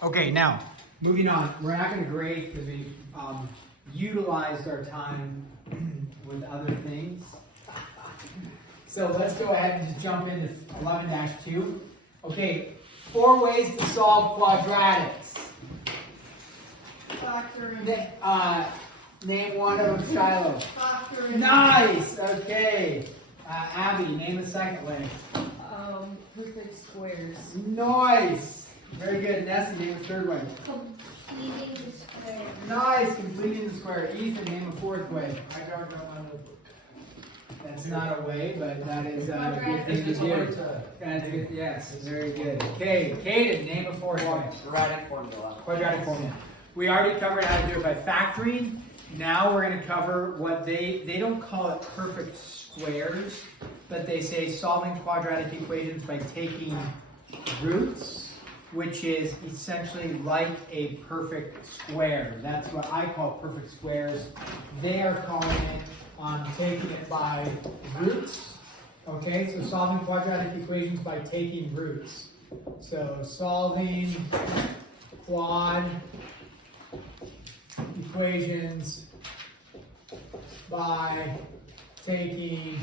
Okay, now, moving on. We're not going to grade because we utilized our time with other things. So let's go ahead and just jump into 11-2. Okay, 4 ways to solve quadratics. Factoring. Name one of them, Shiloh. Factoring. Nice! Okay. Abby, name the second way. Perfect squares. Nice! Very good. Nessie, name the third way. Completing the square. Nice! Completing the square. Ethan, name a fourth way. I don't know my notebook. That's not a way, but that is a good thing to do. That's good. Yes, very good. Okay, Kaden, name a fourth way. Quadratic formula. Quadratic formula. We already covered how to do it by factoring. Now we're going to cover what they don't call it perfect squares, but they say solving quadratic equations by taking roots, which is essentially like a perfect square. That's what I call perfect squares. They are calling it taking it by roots. Okay, so solving quadratic equations by taking roots. So solving quad equations by taking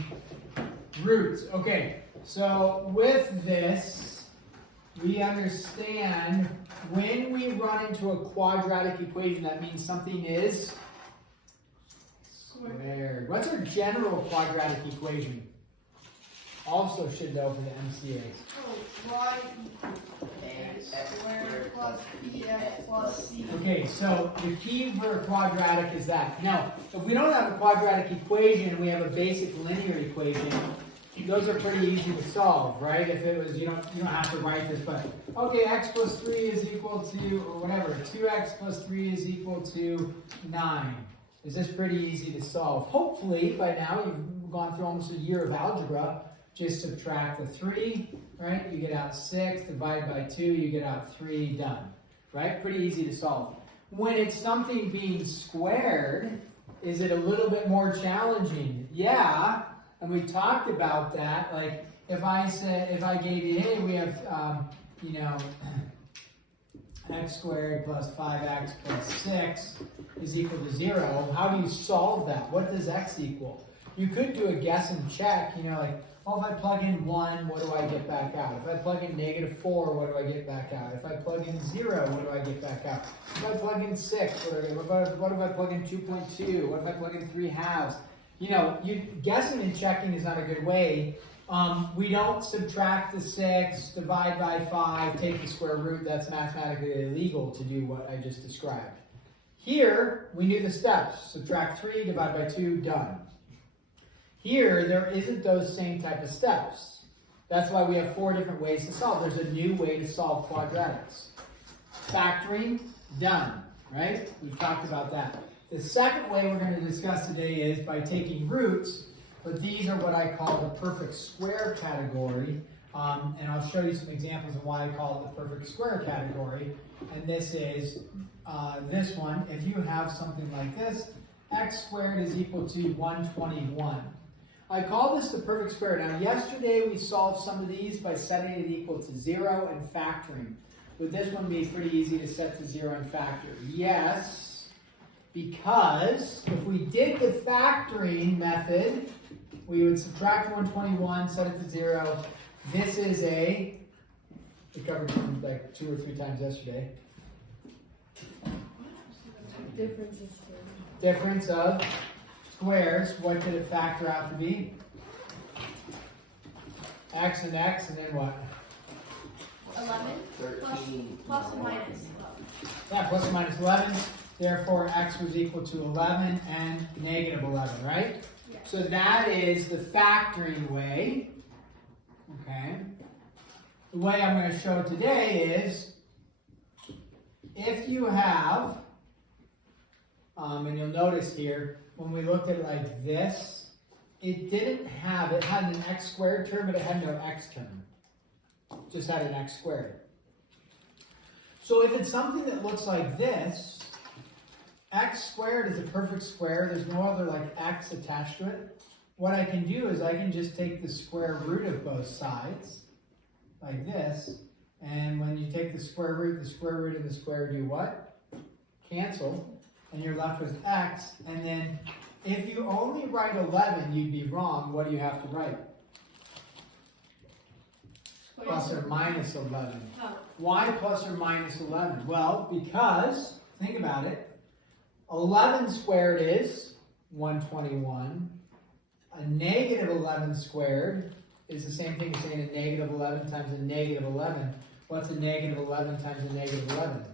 roots. Okay, so with this, we understand when we run into a quadratic equation, that means something is squared. What's our general quadratic equation? Also should know for the MCAs. Y equals x squared plus bx plus c. Okay, so the key for a quadratic is that. Now, if we don't have a quadratic equation and we have a basic linear equation, those are pretty easy to solve, right? If it was, you don't have to write this, but okay, x plus 3 is equal to, or whatever, 2x plus 3 is equal to 9. Is this pretty easy to solve? Hopefully, by now, you've gone through almost a year of algebra. Just subtract the 3, right? You get out 6, divide by 2, you get out 3, done. Right? Pretty easy to solve. When it's something being squared, is it a little bit more challenging? Yeah, and we talked about that. Like, if I gave you, hey, we have, x squared plus 5x plus 6 is equal to 0. How do you solve that? What does x equal? You could do a guess and check, like, well, if I plug in 1, what do I get back out? If I plug in -4, what do I get back out? If I plug in 0, what do I get back out? If I plug in 6, what if I plug in 2.2? What if I plug in 3/2? Guessing and checking is not a good way. We don't subtract the 6, divide by 5, take the square root. That's mathematically illegal to do what I just described. Here, we knew the steps. Subtract 3, divide by 2, done. Here, there isn't those same type of steps. That's why we have 4 different ways to solve. There's a new way to solve quadratics. Factoring, done, right? We've talked about that. The second way we're going to discuss today is by taking roots, but these are what I call the perfect square category. And I'll show you some examples of why I call it the perfect square category. And this is this one. If you have something like this, x squared is equal to 121. I call this the perfect square. Now, yesterday we solved some of these by setting it equal to 0 and factoring. Would this one be pretty easy to set to 0 and factor? Yes, because if we did the factoring method, we would subtract 121, set it to 0. This is we covered it like 2 or 3 times yesterday. Difference of squares. What did it factor out to be? X, and then what? 11. 13. Plus or minus 11. Yeah, plus or minus 11. Therefore, x was equal to 11 and negative 11, right? Yeah. So that is the factoring way. Okay. The way I'm going to show today is if you have, and you'll notice here, when we looked at it like this, it had an x squared term, but it had no x term. It just had an x squared. So if it's something that looks like this, x squared is a perfect square. There's no other like x attached to it. What I can do is I can just take the square root of both sides, like this, And when you take the square root and the square do what? Cancel. And you're left with x. And then if you only write 11, you'd be wrong. What do you have to write? Plus or minus 11. Oh. Why plus or minus 11? Well, because, think about it, 11 squared is 121. A negative 11 squared is the same thing as saying a negative 11 times a negative 11. What's a negative 11 times a negative 11?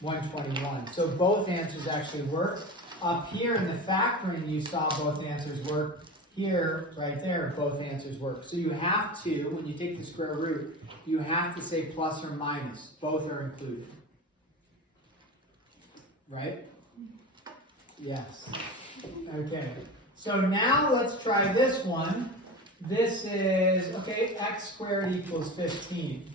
121. So both answers actually work. Up here in the factoring, you saw both answers work. Here, right there, both answers work. So you have to, when you take the square root, you have to say plus or minus. Both are included. Right? Yes. Okay. So now let's try this one. This is, okay, x squared equals 15.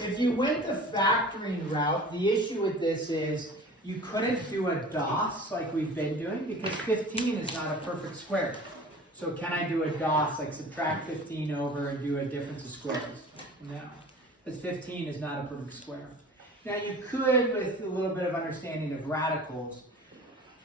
If you went the factoring route, the issue with this is you couldn't do a DOS like we've been doing because 15 is not a perfect square. So can I do a DOS, like subtract 15 over and do a difference of squares? No, because 15 is not a perfect square. Now you could, with a little bit of understanding of radicals.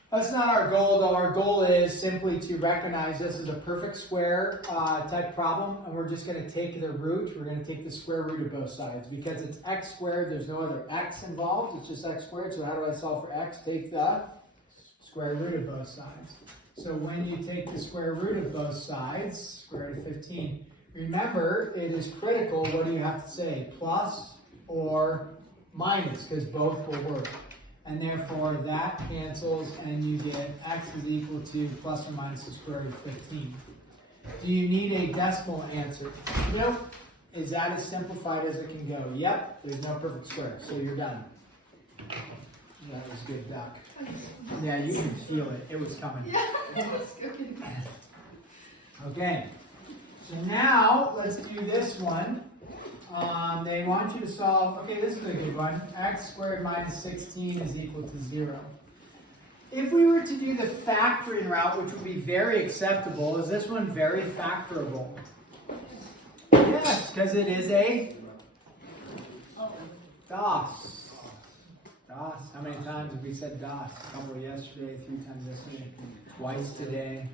That's not our goal, though. Our goal is simply to recognize this as a perfect square type problem, and we're just going to take the root. We're going to take the square root of both sides. Because it's x squared, there's no other x involved. It's just x squared. So how do I solve for x? Take the square root of both sides. So when you take the square root of both sides, square root of 15, remember, it is critical. What do you have to say? Plus or minus, because both will work. And therefore, that cancels, and you get x is equal to plus or minus the square root of 15. Do you need a decimal answer? Nope. Is that as simplified as it can go? Yep. There's no perfect square, so you're done. That was good, Duck. Yeah, you can feel it. It was coming. Yeah, it was good. Okay. So now, let's do this one. They want you to solve, okay, this is a good one. X squared minus 16 is equal to 0. If we were to do the factoring route, which would be very acceptable, is this one very factorable? Yes, because it is a DOS. DOS. How many times have we said DOS? A couple yesterday, 3 times yesterday, twice today.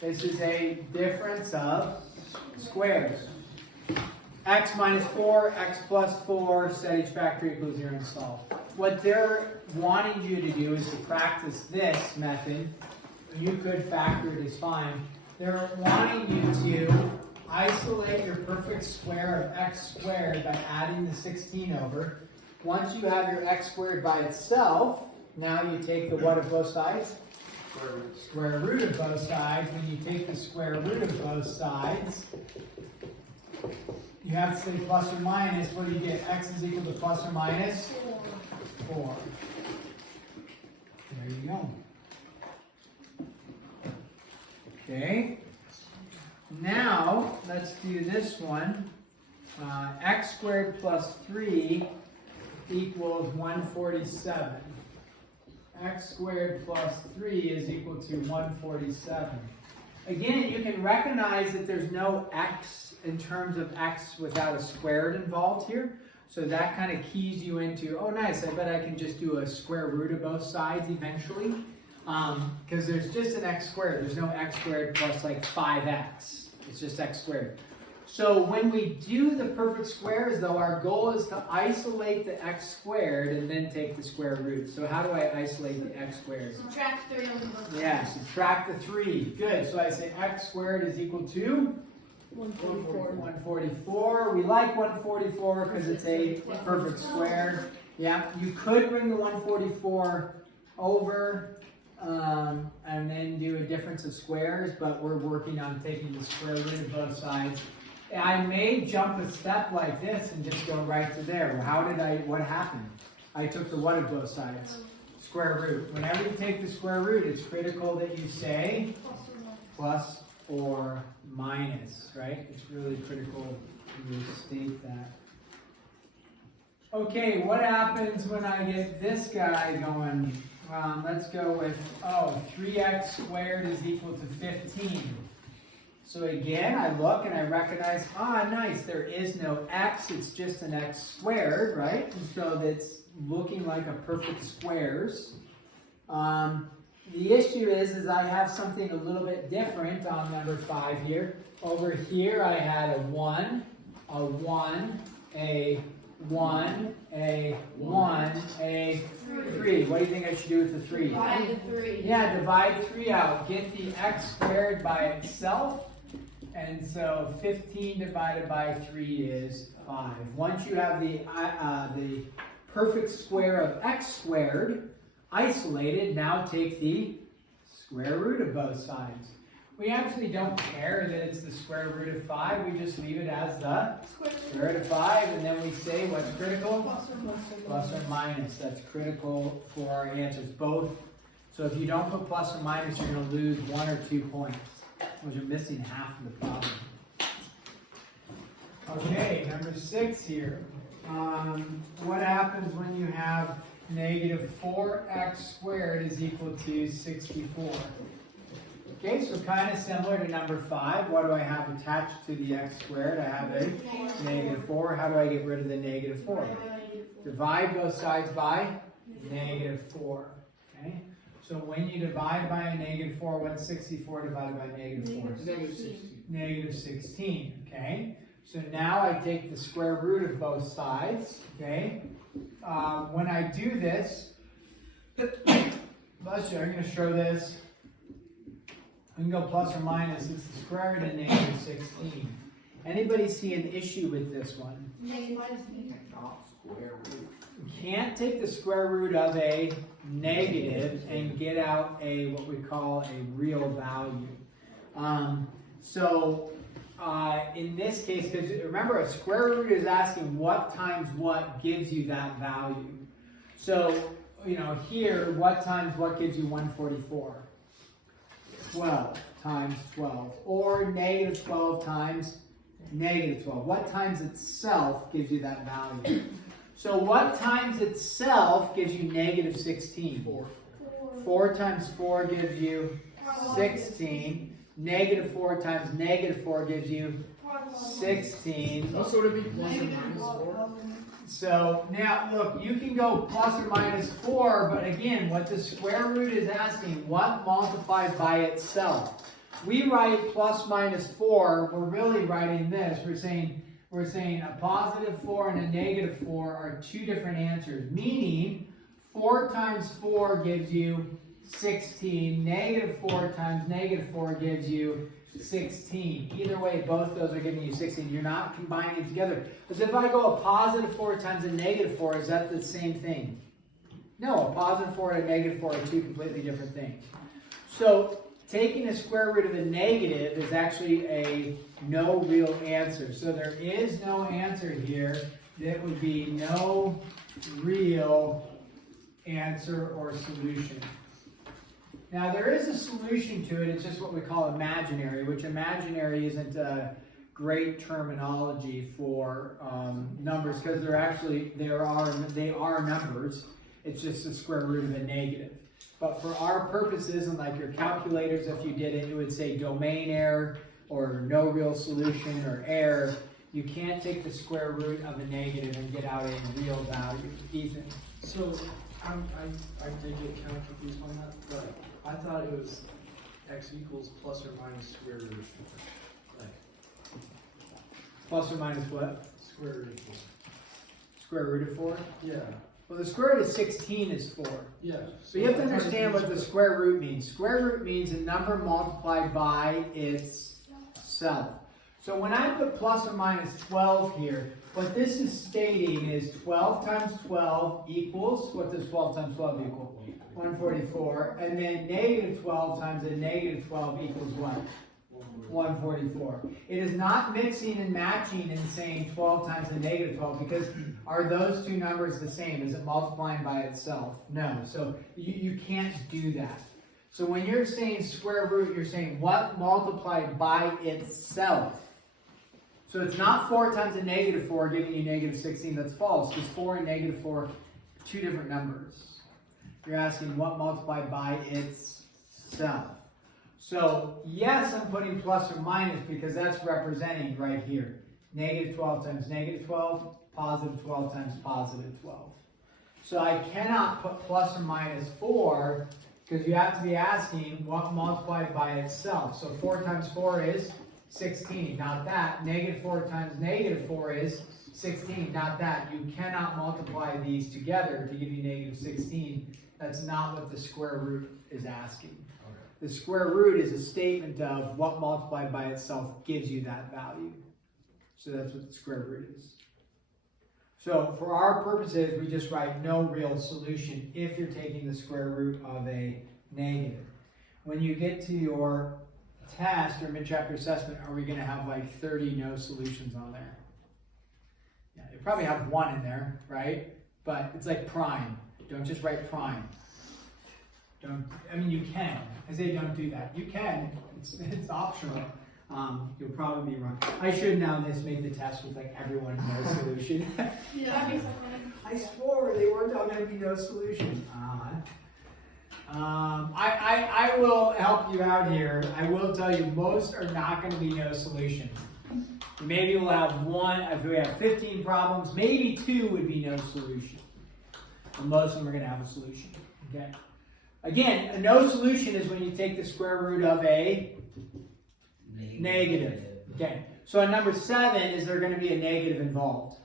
This is a difference of squares. X minus 4, x plus 4, set each factor equals 0 and solve. What they're wanting you to do is to practice this method. You could factor it as fine. They're wanting you to isolate your perfect square of x squared by adding the 16 over. Once you have your x squared by itself, now you take the what of both sides? Square root of both sides. When you take the square root of both sides, you have to say plus or minus. What do you get? X is equal to plus or minus 4. There you go. Okay. Now, let's do this one. X squared plus 3 equals 147. X squared plus 3 is equal to 147. Again, you can recognize that there's no x in terms of x without a squared involved here. So that kind of keys you into, oh nice, I bet I can just do a square root of both sides eventually. Because there's just an x squared. There's no x squared plus like 5x. It's just x squared. So when we do the perfect squares, though, our goal is to isolate the x squared and then take the square root. So how do I isolate the x squared? Subtract 3 over both sides. Yeah, subtract the 3. Good. So I say x squared is equal to 144. We like 144 because it's a perfect square. Yeah, you could bring the 144 over and then do a difference of squares, but we're working on taking the square root of both sides. I may jump a step like this and just go right to there. What happened? I took the what of both sides? Square root. Whenever you take the square root, it's critical that you say plus or minus, right? It's really critical to state that. Okay, what happens when I get this guy going? Let's go with, 3x squared is equal to 15. So again, I look and I recognize, nice, there is no x, it's just an x squared, right? And so that's looking like a perfect squares. The issue is I have something a little bit different on number 5 here. Over here I had a 1, a 1, a 1, a 1, a 3. What do you think I should do with the 3? Divide the 3. Yeah, divide 3 out. Get the x squared by itself. And so 15 divided by 3 is 5. Once you have the perfect square of x squared isolated, now take the square root of both sides. We actually don't care that it's the square root of 5. We just leave it as the square root of 5. And then we say what's critical? Plus or minus. That's critical for our answers. Both. So if you don't put plus or minus, you're going to lose 1 or 2 points. Because you're missing half of the problem. Okay, number 6 here. What happens when you have negative 4x squared is equal to 64? Okay, so kind of similar to number 5. What do I have attached to the x squared? I have a negative 4. How do I get rid of the negative 4? Divide both sides by negative 4. Okay, so when you divide by a negative 4, what's 64 divided by negative 4? Negative 16. Negative 16, okay? So now I take the square root of both sides, okay? When I do this, bless you, I'm going to show this. We can go plus or minus. It's the square root of negative 16. Anybody see an issue with this one? Negative minus Square root. You can't take the square root of a negative and get out a what we call a real value. In this case, because remember, a square root is asking what times what gives you that value. So, here, what times what gives you 144? 12 times 12. Or negative 12 times negative 12. What times itself gives you that value? So what times itself gives you negative 16? 4. 4 times 4 gives you 16. Negative 4 times negative 4 gives you 16. So would it be plus or minus 4? So now look, you can go plus or minus 4, but again, what the square root is asking, what multiplies by itself? We write plus minus 4, we're really writing this. We're saying a positive 4 and a negative 4 are 2 different answers, meaning 4 times 4 gives you 16. Negative 4 times negative 4 gives you 16. Either way, both those are giving you 16. You're not combining together. Because if I go a positive 4 times a negative 4, is that the same thing? No, a positive 4 and a negative 4 are 2 completely different things. So taking the square root of a negative is actually a no real answer. So there is no answer here. That would be no real answer or solution. Now there is a solution to it. It's just what we call imaginary, which imaginary isn't a great terminology for numbers because they are numbers. It's just the square root of a negative. But for our purposes, and like your calculators, if you did it, it would say domain error or no real solution or error. You can't take the square root of a negative and get out a real value. Ethan? So I did get kind of confused on that, but I thought it was x equals plus or minus square root. Like Plus or minus what? square root of 4. Square root of 4? Yeah. Well, the square root of 16 is 4. Yeah. So you have to understand what the square root means. Square root means a number multiplied by itself. So when I put plus or minus 12 here, what this is stating is 12 times 12 equals, what does 12 times 12 equal? 144. And then negative 12 times a negative 12 equals what? 144. It is not mixing and matching and saying 12 times the negative 12 because are those two numbers the same? Is it multiplying by itself? No. So you can't do that. So when you're saying square root, you're saying what multiplied by itself. So it's not 4 times a negative 4 giving you negative 16. That's false because 4 and negative 4 are 2 different numbers. You're asking what multiplied by itself. So yes, I'm putting plus or minus because that's representing right here. Negative 12 times negative 12, positive 12 times positive 12. So I cannot put plus or minus 4 because you have to be asking what multiplied by itself. So 4 times 4 is 16, not that. Negative 4 times negative 4 is 16, not that. You cannot multiply these together to give you negative 16. That's not what the square root is asking. The square root is a statement of what multiplied by itself gives you that value. So that's what the square root is. So for our purposes, we just write no real solution if you're taking the square root of a negative. When you get to your test or mid-chapter assessment, are we going to have like 30 no solutions on there? Yeah, you probably have one in there, right? But it's like prime. Don't just write prime. You can. I say don't do that. You can. It's optional. You'll probably be wrong. I should now just make the test with like everyone no solution. Yeah. I swore they weren't all going to be no solution. I will help you out here. I will tell you most are not going to be no solution. Maybe we'll have one. If we have 15 problems, maybe 2 would be no solution. And most of them are going to have a solution. Okay. Again, a no solution is when you take the square root of a negative. Okay. So on number 7, is there going to be a negative involved?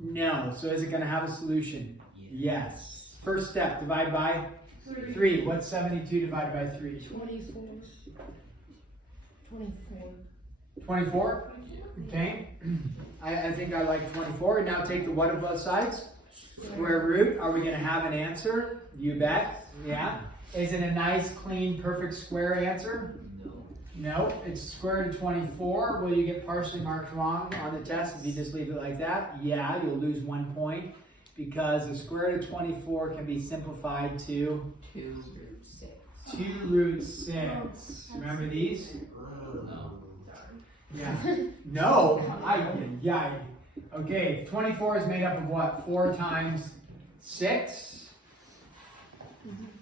No. So is it going to have a solution? Yes. First step, divide by 3. What's 72 divided by 3? 24. 24. 24? Okay. I think I like 24. Now take the what of both sides? Square root. Are we going to have an answer? You bet. Yeah. Is it a nice, clean, perfect square answer? No. It's square root of 24. Will you get partially marked wrong on the test if you just leave it like that? Yeah, you'll lose 1 point because the square root of 24 can be simplified to 2 root 6. 2 root 6. Remember these? No. Yeah. No. Yeah. Okay, 24 is made up of what? 4 times 6.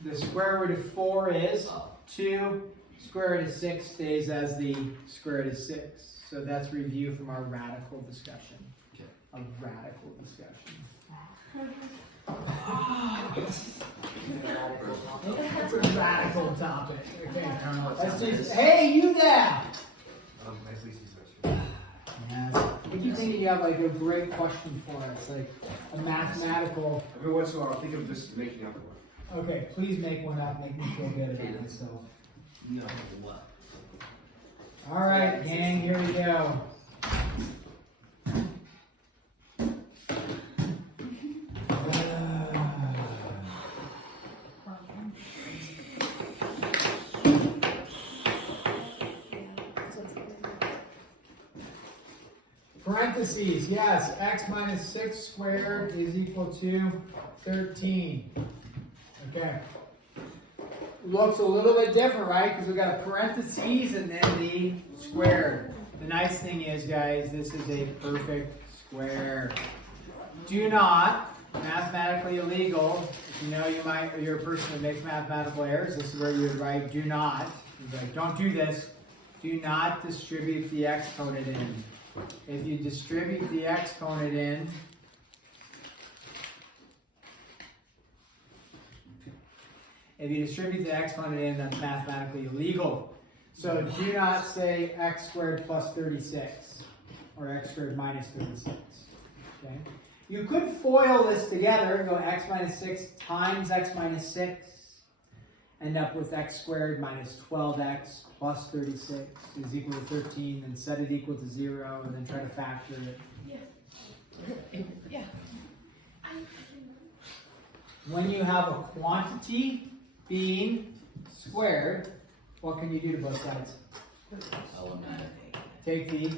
The square root of 4 is 2. Square root of 6 stays as the square root of 6. So that's review from our radical discussion. Okay. A radical discussion. It's a radical topic. Okay. Let's just, hey, you there! Nicely successful. Yes. I keep thinking you have like a great question for us, like a mathematical. Every once in a while, I'll think of just making up one. Okay, please make one up, make me feel good about myself. No, what? All right, gang, here we go. Parentheses, yes, x minus 6 squared is equal to 13. Okay. Looks a little bit different, right? Because we've got a parentheses and then the squared. The nice thing is, guys, this is a perfect square. Do not, mathematically illegal, if you know you're a person that makes mathematical errors, this is where you would write do not. You're like, don't do this. Do not distribute the exponent in. If you distribute the exponent in, that's mathematically illegal. So do not say x squared plus 36 or x squared minus 36. Okay? You could FOIL this together and go x minus 6 times x minus 6. End up with x squared minus 12x plus 36 is equal to 13, then set it equal to 0, and then try to factor it. Yeah. When you have a quantity being squared, what can you do to both sides? Take the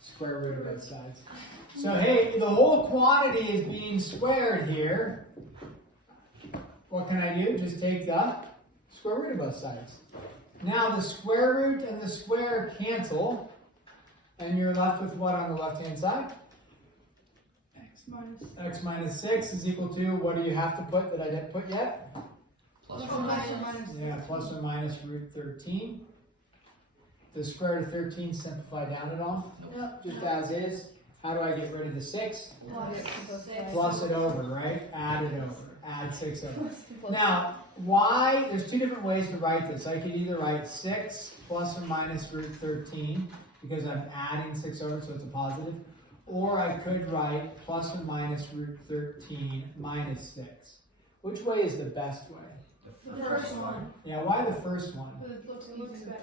square root of both sides. So hey, the whole quantity is being squared here. What can I do? Just take the square root of both sides. Now the square root and the square cancel, and you're left with what on the left-hand side? X minus 6 is equal to, what do you have to put that I didn't put yet? Yeah, plus or minus root 13. Does square root of 13 simplify down at all? Nope. Just as is. How do I get rid of the 6? Plus Plus it over, right? Add it over. Add 6 over. Now, why? There's two different ways to write this. I could either write 6 plus or minus root 13 because I'm adding 6 over, so it's a positive. Or I could write plus or minus root 13 minus 6. Which way is the best way? The first one. Yeah, why the first one? It looks better.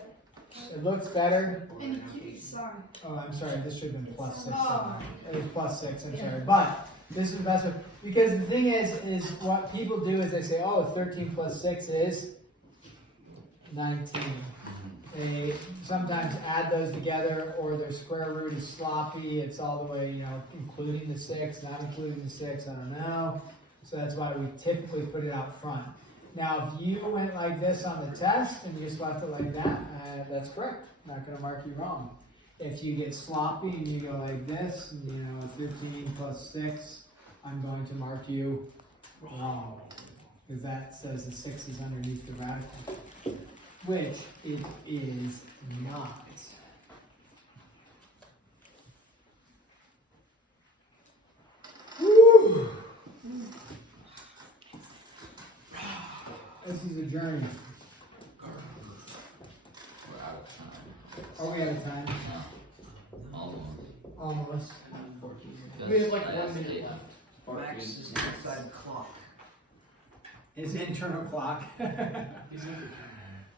It looks better. And you keep sorry. Oh, I'm sorry, this should have been plus 6. Oh. It was plus 6, I'm sorry. But this is the best way. Because the thing is what people do is they say, oh, 13 plus 6 is 19. They sometimes add those together, or their square root is sloppy. It's all the way, including the 6, not including the 6, I don't know. So that's why we typically put it out front. Now, if you went like this on the test and you just left it like that, that's correct. I'm not going to mark you wrong. If you get sloppy and you go like this, 13 plus 6, I'm going to mark you wrong. Because that says the 6 is underneath the radical, which it is not. Woo! This is a journey. We're out of time. Are we out of time? No. Almost. Almost. We have like That's 1 minute eight. left. Max is inside the clock. His internal clock. He's looking.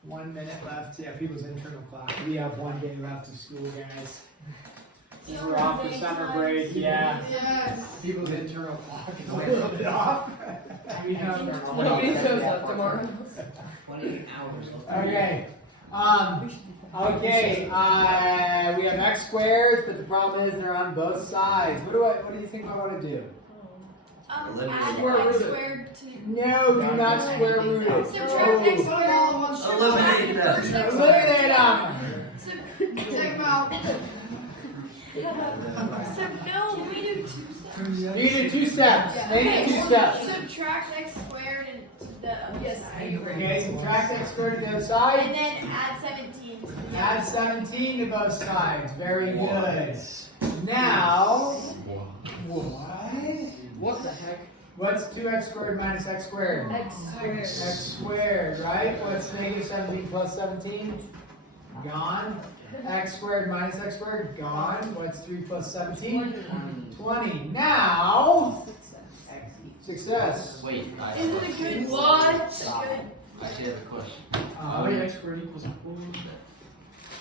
1 minute left. Yeah, people's internal clock. We have 1 day left of school, guys. We're off for summer break. Yeah. Yes. People's internal clock is a little bit off. We have Nobody shows up tomorrow. 28 hours. Okay. Okay. We have x squared, but the problem is they're on both sides. What do you think I want to do? Eliminate Add square x root it. squared to. No, do not square root it. Subtract x squared. Eliminate them. First x Eliminate them. squared. Take them out. No, we do 2 steps. You do 2 steps. Yeah. Make it 2 steps. Subtract x squared and to the other Yes, side. Okay, subtract x squared to the other side. And then add 17 to the Add 17 to both sides. Very good. Now, what? What the heck? What's 2x squared minus x squared? X squared. X squared, right? What's negative 17 plus 17? Gone. X squared minus x squared? Gone. What's 3 plus 17? 20. Now, success. Wait, I Is it a good what? Good. I actually have a question. Why x squared equals 4?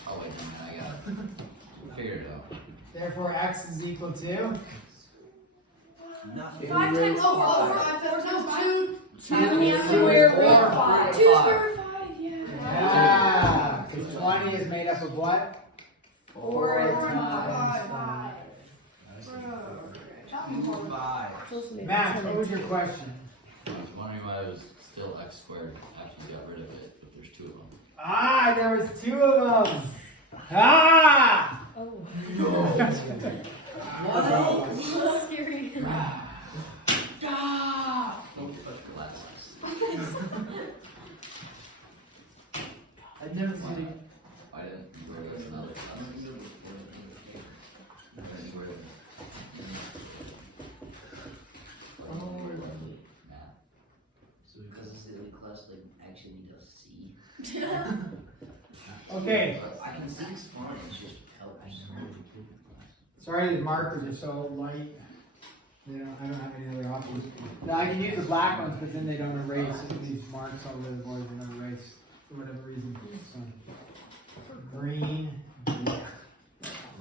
Oh wait a minute, I got it. Figured it out. Therefore, x is equal to? Nothing. 5 times 4. 2. Square root of 5. 2 square root of 5, yeah. Yeah. Because 20 is made up of what? 4 and 5. 5. Max, what was your question? I was wondering why it was still x squared after you got rid of it, but there's 2 of them. Ah, there was 2 of them. Ah! Oh. So scary. Don't touch your last. I'd never seen it. Why didn't you wear this another? So because it's in class, like actually does see. Okay. I can see it's fine. It's just helps. Sorry, the markers are so light. I don't have any other options. Now, I can use the black ones, but then they don't erase. These marks all over the board, they don't erase for whatever reason. So, green.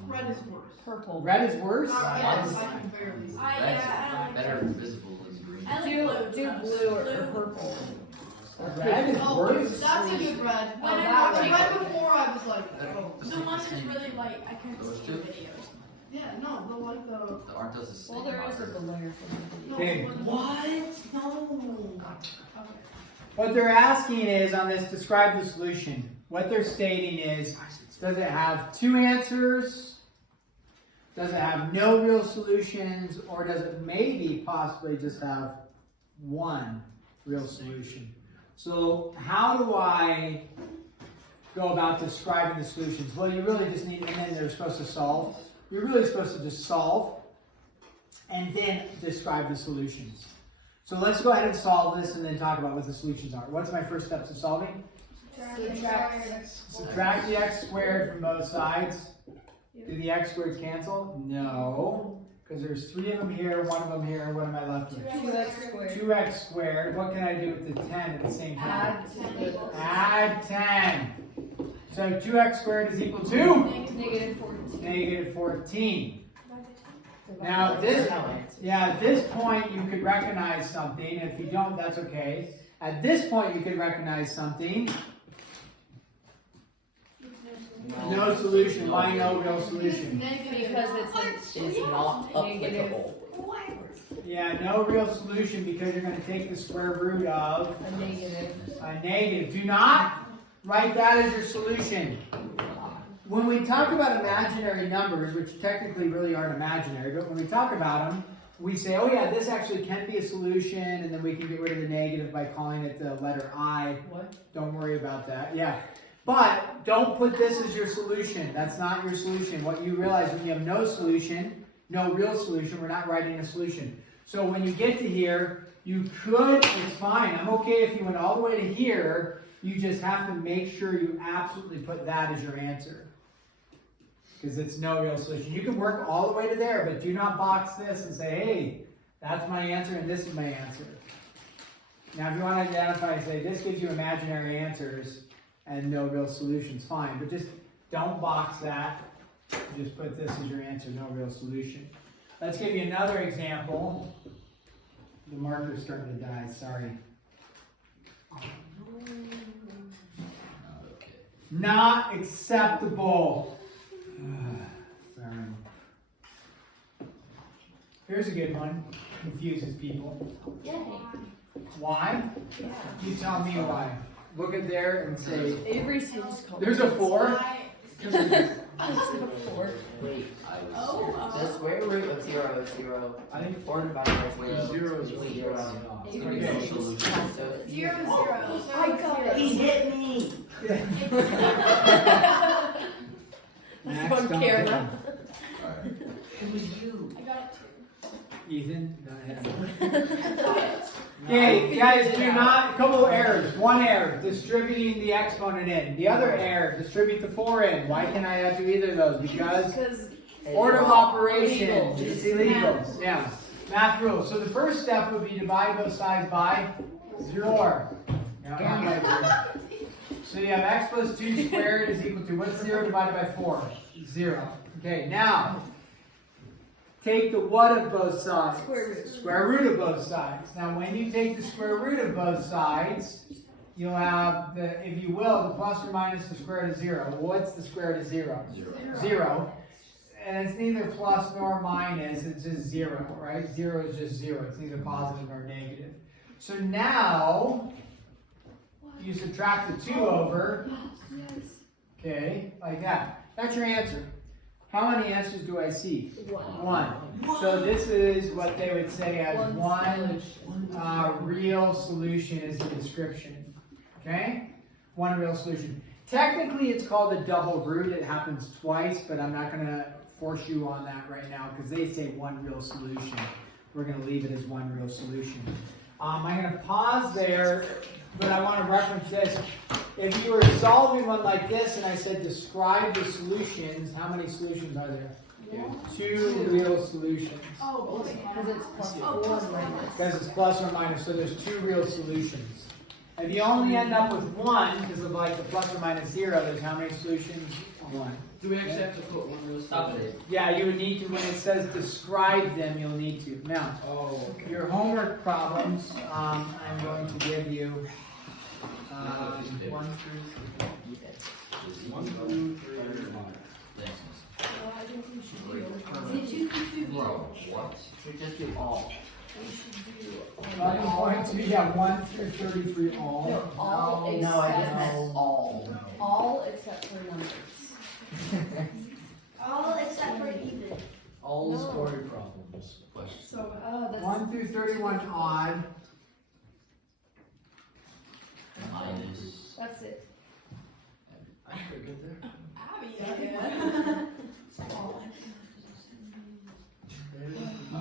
Red is worse. Purple. Red is worse. Yes, I can barely see. I don't Better visible than green. I like Do blue or purple. Red is Oh, worse. that's a good red. When I I watched watch it it- right before I was like, oh. The one that's really light, I couldn't Those see two? the videos. Yeah, no, the like the. The art does the same. Well, there is a layer No, Okay. the one- What? No. Okay. What they're asking is on this, describe the solution. What they're stating is, does it have 2 answers? Does it have no real solutions? Or does it maybe possibly just have 1 real solution? So how do I go about describing the solutions? Well, you really just need, and then they're supposed to solve. You're really supposed to just solve and then describe the solutions. So let's go ahead and solve this and then talk about what the solutions are. What's my first step to solving? Subtract the x squared from both sides. Do the x squareds cancel? No. Because there's 3 of them here, 1 of them here. What am I left with? 2x squared. 2x squared. What can I do with the 10 at the same time? Add Add 10. So 2x squared is equal to? negative 14. Negative 14. Now at this point you could recognize something. If you don't, that's okay. At this point you could recognize something. No solution. Why no real solution? Because It's not negative applicable. Yeah, no real solution because you're going to take the square root of a negative. a negative. Do not write that as your solution. When we talk about imaginary numbers, which technically really aren't imaginary, but when we talk about them, we say, oh yeah, this actually can be a solution, and then we can get rid of the negative by calling it the letter I. What? Don't worry about that. Yeah. But don't put this as your solution. That's not your solution. What you realize when you have no solution, no real solution, we're not writing a solution. So when you get to here, you could, it's fine. I'm okay if you went all the way to here. You just have to make sure you absolutely put that as your answer. Because it's no real solution. You can work all the way to there, but do not box this and say, hey, that's my answer and this is my answer. Now if you want to identify and say, this gives you imaginary answers and no real solutions, fine. But just don't box that. Just put this as your answer, no real solution. Let's give you another example. The marker's starting to die, sorry. Okay. Not acceptable. Sorry. Here's a good one. Confuses people. Why? You tell me why. Look at there and say, Avery seems called. there's a 4. I said a 4. Wait, Oh, the square root of 0 is 0. I think 4 divided by 0 0 is equals 0. Avery Okay. seems So it's 0 is 0. I got it. He hit me! That's on camera. Alright. It was you. I got Ethan, go ahead. Okay, guys, do not, a couple of errors. One error, distributing the exponent in. The other error, distribute the 4 in. Why can't I do either of those? Because order of operations is illegal. Yeah, math rules. So the first step would be divide both sides by 4. Yeah, so you have x plus 2 squared is equal to, what's 0 divided by 4? 0. Okay, now, take the what of both sides? Square root. Square root of both sides. Now, when you take the square root of both sides, you'll have the, if you will, the plus or minus the square root of 0. What's the square root of 0? 0. And it's neither plus nor minus, it's just 0, right? 0 is just 0. It's neither positive nor negative. So now, you subtract the 2 over. Okay, like that. That's your answer. How many answers do I see? 1. So this is what they would say as one real solution is the description. Okay? One real solution. Technically it's called a double root. It happens twice, but I'm not going to force you on that right now because they say one real solution. We're going to leave it as one real solution. I'm going to pause there, but I want to reference this. If you were solving one like this and I said describe the solutions, how many solutions are there? 2 real solutions. Oh, Because it's plus 4 minus. Because it's plus or minus, so there's 2 real solutions. If you only end up with 1, because of like the plus or minus 0, there's how many solutions? 1. Do we actually have to put one real Stop it. Yeah, you would need to, when it says describe them, you'll need to. Now, your homework problems, I'm going to give you 1 through 2 Bro, what? We just do all. I'm going to, yeah, 1 through 33 all. No, all except No, I just meant all. all except for numbers. all except for even. All No. story problems. Question. So, That's 1 through 31 odd. That's it. I'm pretty good there.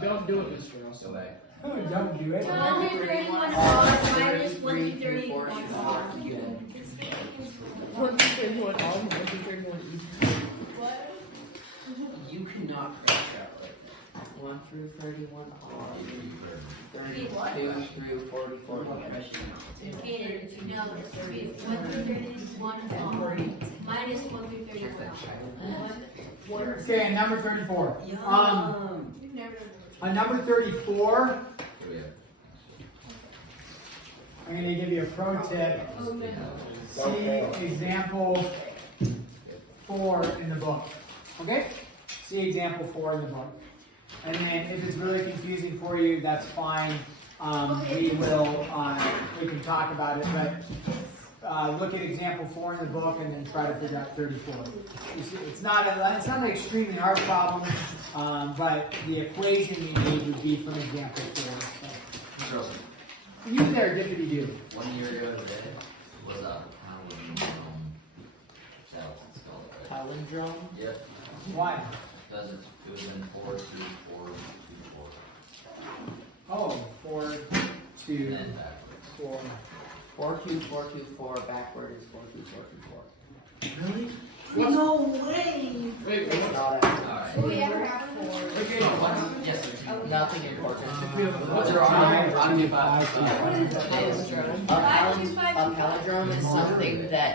Don't do it, Mr. Go Russell. back. Oh, don't do it. 131 R minus 131 131 R. Good. 131 all, 131 even. You cannot crash out like that. 1 through 31 R. 32 through 44. Okay, no, it's 1 through 31 minus 1 through 31. Okay, and number 34. You've never On number 34, Here we go. I'm going to give you a pro tip. Oh, no. See example 4 in the book. Okay? See example 4 in the book. And then if it's really confusing for you, that's fine. We can talk about it, but look at example 4 in the book and then try to figure out 34. You see, it's not an extremely hard problem, but the equation you need would be from example 4. So. Mr. Russell, You there, dippity do. 1 year ago today was a Palindrome. Yep. Why? Because it was in 4 through 4 to 4. Oh, 4, And 2, then backwards. 4. 4 2 4 2 4. Backward is 4 2 4 2 4. Really? No way. Wait, It's what? not actually. Alright. Do we ever have one? Okay, Oh, what? Yes, sir. Nothing important. What's There are Five, on two, the five, two. What is a palindrome? A palindrome is something that